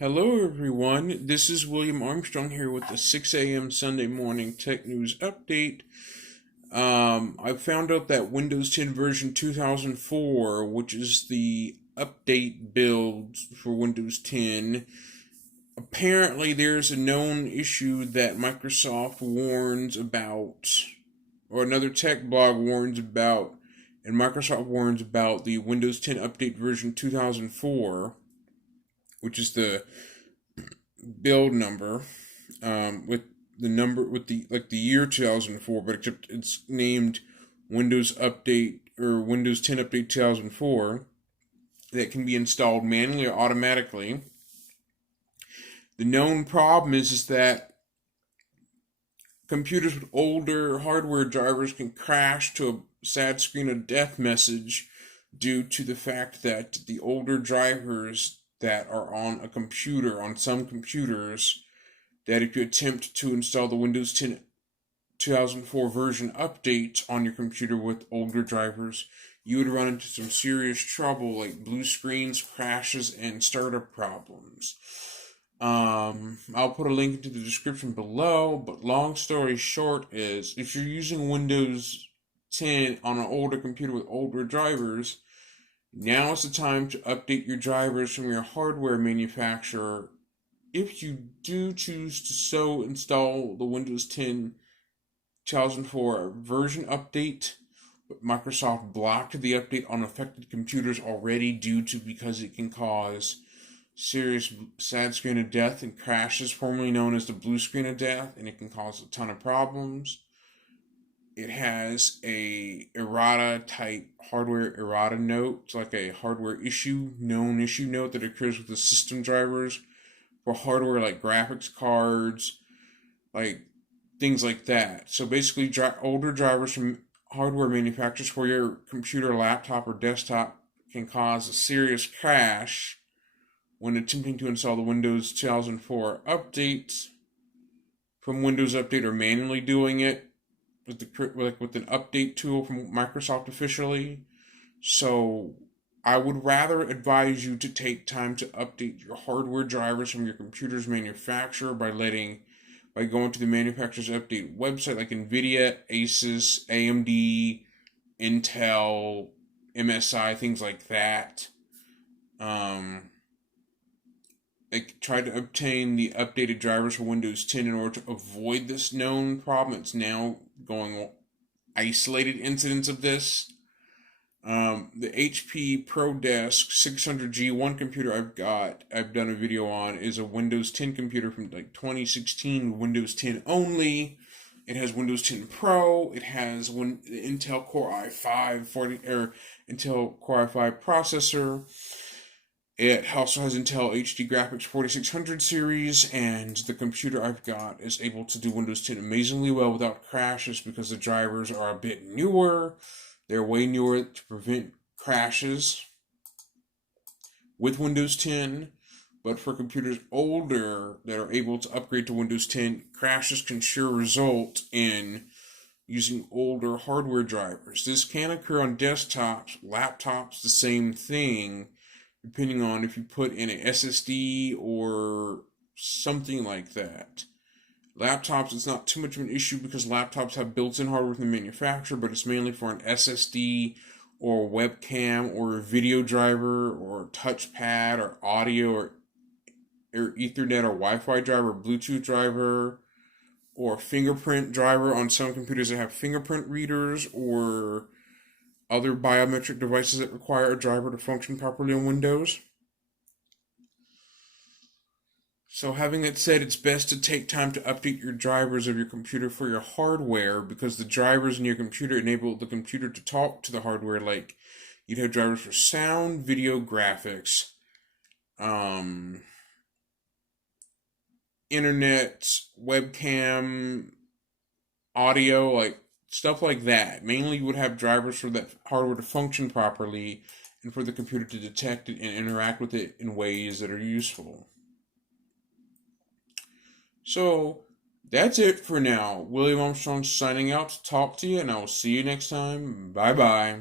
Hello, everyone. This is William Armstrong here with the 6 a.m. Sunday morning tech news update. I found out that Windows 10 version 2004, which is the update build for Windows 10, apparently there's a known issue that Microsoft warns about, or another tech blog warns about, and Microsoft warns about the Windows 10 update version 2004, which is the build number, with the number with the year 2004, but except it's named Windows Update or Windows 10 Update 2004, that can be installed manually or automatically. The known problem is that computers with older hardware drivers can crash to a sad screen of death message due to the fact that the older drivers that are on a computer, on some computers, that if you attempt to install the Windows 10 2004 version update on your computer with older drivers, you would run into some serious trouble like blue screens, crashes, and startup problems. I'll put a link into the description below, but long story short is, if you're using Windows 10 on an older computer with older drivers, now is the time to update your drivers from your hardware manufacturer. If you do choose to so install the Windows 10 2004 version update, but Microsoft blocked the update on affected computers already because it can cause serious sad screen of death and crashes, formerly known as the blue screen of death, and it can cause a ton of problems. It has a errata type hardware errata note. It's like a hardware known issue note that occurs with the system drivers for hardware like graphics cards, like things like that. So basically, older drivers from hardware manufacturers for your computer, laptop, or desktop can cause a serious crash when attempting to install the Windows 2004 update from Windows Update or manually doing it with an update tool from Microsoft officially. So I would rather advise you to take time to update your hardware drivers from your computer's manufacturer by going to the manufacturer's update website like NVIDIA, Asus, AMD, Intel, MSI, things like that. Try to obtain the updated drivers for Windows 10 in order to avoid this known problem. It's now going isolated incidents of this. The HP ProDesk 600G one computer I've done a video on, is a Windows 10 computer from like 2016, Windows 10 only. It has Windows 10 Pro. It has the Intel Core Intel Core i5 processor. It also has Intel HD Graphics 4600 series, and the computer I've got is able to do Windows 10 amazingly well without crashes because the drivers are a bit newer. They're way newer to prevent crashes with Windows 10, but for computers older that are able to upgrade to Windows 10, crashes can sure result in using older hardware drivers. This can occur on desktops, laptops, the same thing, depending on if you put in a SSD or something like that. Laptops, it's not too much of an issue because laptops have built-in hardware from the manufacturer, but it's mainly for an SSD or webcam or a video driver or a touchpad or audio or Ethernet or Wi-Fi driver, Bluetooth driver, or fingerprint driver on some computers that have fingerprint readers, or other biometric devices that require a driver to function properly on Windows. So having that said, it's best to take time to update your drivers of your computer for your hardware, because the drivers in your computer enable the computer to talk to the hardware. Like, you'd have drivers for sound, video, graphics, internet, webcam, audio, like stuff like that. Mainly you would have drivers for that hardware to function properly and for the computer to detect it and interact with it in ways that are useful. So that's it for now. William Armstrong signing out to talk to you, and I will see you next time. Bye bye.